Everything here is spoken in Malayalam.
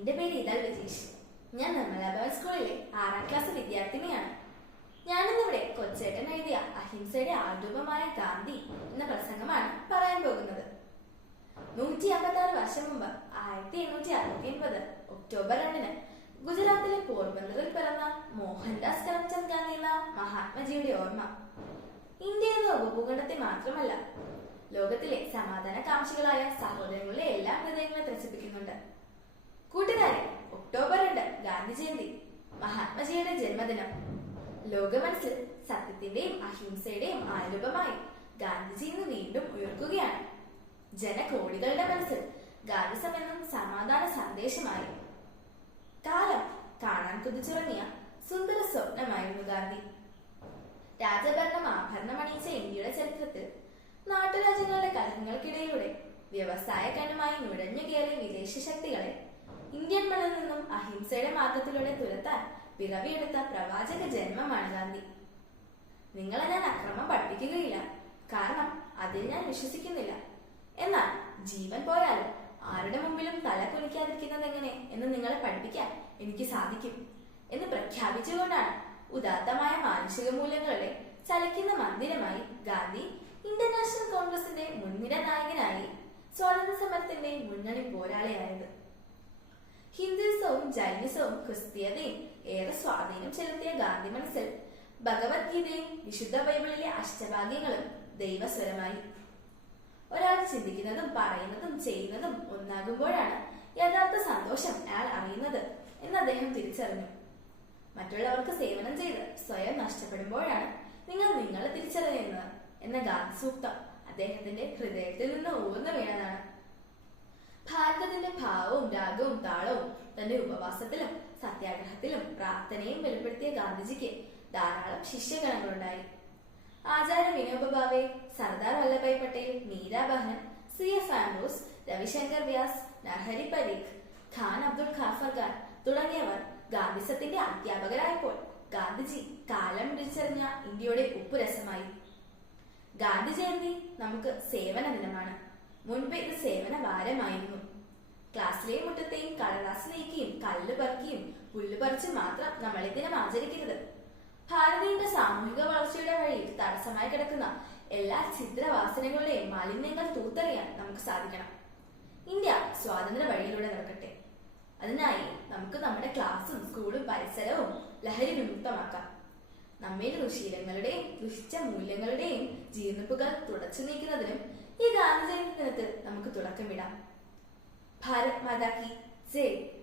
എന്റെ പേര് ഇതാൽ വിജീഷ് ഞാൻ നിർമ്മലാഭവൻ സ്കൂളിലെ ആറാം ക്ലാസ് വിദ്യാർത്ഥിനിയാണ്. ഞാനിന്നിവിടെ കൊച്ചേട്ടൻ എഴുതിയ അഹിംസയുടെ ആൾരൂപമായ ഗാന്ധി എന്ന പ്രസംഗമാണ് പറയാൻ പോകുന്നത്. നൂറ്റി അമ്പത്തി ആറ് വർഷം മുമ്പ് ആയിരത്തി എണ്ണൂറ്റി അറുപത്തി ഒൻപത് ഒക്ടോബർ രണ്ടിന് ഗുജറാത്തിലെ പോർബന്ദറിൽ പിറന്ന മോഹൻദാസ് കരംചന്ദ് ഗാന്ധി എന്ന മഹാത്മജിയുടെ ഓർമ്മ. ഇന്ത്യ എന്ന ഉപഭൂഖണ്ഡത്തെ മാത്രമല്ല ലോകത്തിലെ സമാധാന കാംക്ഷികളായ സഹോദരങ്ങളുടെ എല്ലാ ഹൃദയങ്ങളെ ത്രസിപ്പിക്കുന്നുണ്ട്. ഒക്ടോബർ രണ്ട് ഗാന്ധി ജയന്തി മഹാത്മജിയുടെ ജന്മദിനം. ലോകമനസ്സിൽ സത്യത്തിന്റെയും അഹിംസയുടെയും ആരൂപമായി ഗാന്ധിജി ഇന്ന് വീണ്ടും ഉയർക്കുകയാണ്. ജനകോടികളുടെ മനസ്സിൽ ഗാന്ധിസം എന്നും സമാധാന സന്ദേശമായി. കാലം കാണാൻ കുതിച്ചുറങ്ങിയ സുന്ദര സ്വപ്നമായിരുന്നു ഗാന്ധി. രാജഭരണം ആഭരണമണിയിച്ച ഇന്ത്യയുടെ ചരിത്രത്തിൽ നാട്ടുരാജ്യങ്ങളുടെ കലഹങ്ങൾക്കിടയിലൂടെ വ്യവസായ കണ്ണുമായി നുഴഞ്ഞു കയറിയ വിദേശ ശക്തികളെ ഇന്ത്യൻ മണ്ണിൽ നിന്നും അഹിംസയുടെ മാർഗത്തിലൂടെ തുരത്താൻ പിറവിയെടുത്ത പ്രവാചക ജന്മമാണ് ഗാന്ധി. നിങ്ങളെ ഞാൻ അക്രമം പഠിപ്പിക്കുകയില്ല. കാരണം അതിൽ ഞാൻ വിശ്വസിക്കുന്നില്ല. എന്നാൽ ജീവൻ പോയാലും ആരുടെ മുമ്പിലും തല കുലിക്കാതിരിക്കുന്നത് എങ്ങനെ എന്ന് നിങ്ങളെ പഠിപ്പിക്കാൻ എനിക്ക് സാധിക്കും എന്ന് പ്രഖ്യാപിച്ചുകൊണ്ടാണ് ഉദാത്തമായ മാനുഷിക മൂല്യങ്ങളുടെ ചലിക്കുന്ന മന്ദിരമായി ഗാന്ധി ഇന്റർനാഷണൽ കോൺഗ്രസിന്റെ മുൻനിര നായകനായി സ്വാതന്ത്ര്യ സമരത്തിന്റെ മുന്നണി പോരാളിയായത്. ഹിന്ദുത്വവും ജൈനിസവും ക്രിസ്തീയതയും ഏറെ സ്വാധീനം ചെലുത്തിയ ഗാന്ധി മനസ്സിൽ. ഭഗവത്ഗീതയും വിശുദ്ധ ബൈബിളിലെ അഷ്ടഭാഗ്യങ്ങളും ദൈവസ്വരമായി. ഒരാൾ ചിന്തിക്കുന്നതും പറയുന്നതും ചെയ്യുന്നതും ഒന്നാകുമ്പോഴാണ് യഥാർത്ഥ സന്തോഷം അയാൾ അറിയുന്നത് എന്ന് അദ്ദേഹം തിരിച്ചറിഞ്ഞു. മറ്റുള്ളവർക്ക് സേവനം ചെയ്ത് സ്വയം നഷ്ടപ്പെടുമ്പോഴാണ് നിങ്ങൾ നിങ്ങളെ തിരിച്ചറിയുന്നത് എന്ന ഗാന്ധി സൂക്തം അദ്ദേഹത്തിന്റെ ഹൃദയത്തിൽ നിന്ന് ഊർന്നു വീണതാണ്. ഭാരതത്തിന്റെ ഭാവവും രാഗവും താളവും തന്റെ ഉപവാസത്തിലും സത്യാഗ്രഹത്തിലും പ്രാർത്ഥനയും വെളിപ്പെടുത്തിയ ഗാന്ധിജിക്ക് ധാരാളം ശിഷ്യഗണങ്ങളുണ്ടായി. Acharya Vinoba Bhave Sardar Vallabhbhai Patel Mirabehn C F Andrews Ravishankar Vyas Narhari Parikh Khan Abdul Ghaffar Khan തുടങ്ങിയവർ ഗാന്ധിസത്തിന്റെ അധ്യാപകരായപ്പോൾ ഗാന്ധിജി കാലം തിരിച്ചറിഞ്ഞ ഇന്ത്യയുടെ ഉപ്പുരസമായി. ഗാന്ധി ജയന്തി നമുക്ക് സേവന ദിനമാണ് മുൻപ് ഇത് സേവന ഭാരമായിരുന്നു ക്ലാസ്സിലെ മുറ്റത്തെയും കടലാസ് നീക്കിയും കല്ല് പറക്കിയും പുല്ല് പറിച്ചും മാത്രം നമ്മൾ ഇതിനം ആചരിക്കരുത്. ഭാരതീയന്റെ സാമൂഹിക വളർച്ചയുടെ വഴിയിൽ തടസ്സമായി കിടക്കുന്ന എല്ലാ ഛിദ്രവാസനകളുടെയും മാലിന്യങ്ങൾ തൂത്തെറിയാൻ നമുക്ക് സാധിക്കണം. ഇന്ത്യ സ്വാതന്ത്ര്യ വഴിയിലൂടെ നടക്കട്ടെ. അതിനായി നമുക്ക് നമ്മുടെ ക്ലാസ്സും സ്കൂളും പരിസരവും ലഹരി വിമുക്തമാക്കാം. നമ്മയിൽ ദുശീലങ്ങളുടെയും ദുഷിച്ച മൂല്യങ്ങളുടെയും ജീർണിപ്പുകൾ തുടച്ചു നീക്കുന്നതിനും ഈ ഗാന്ധി भारत की जय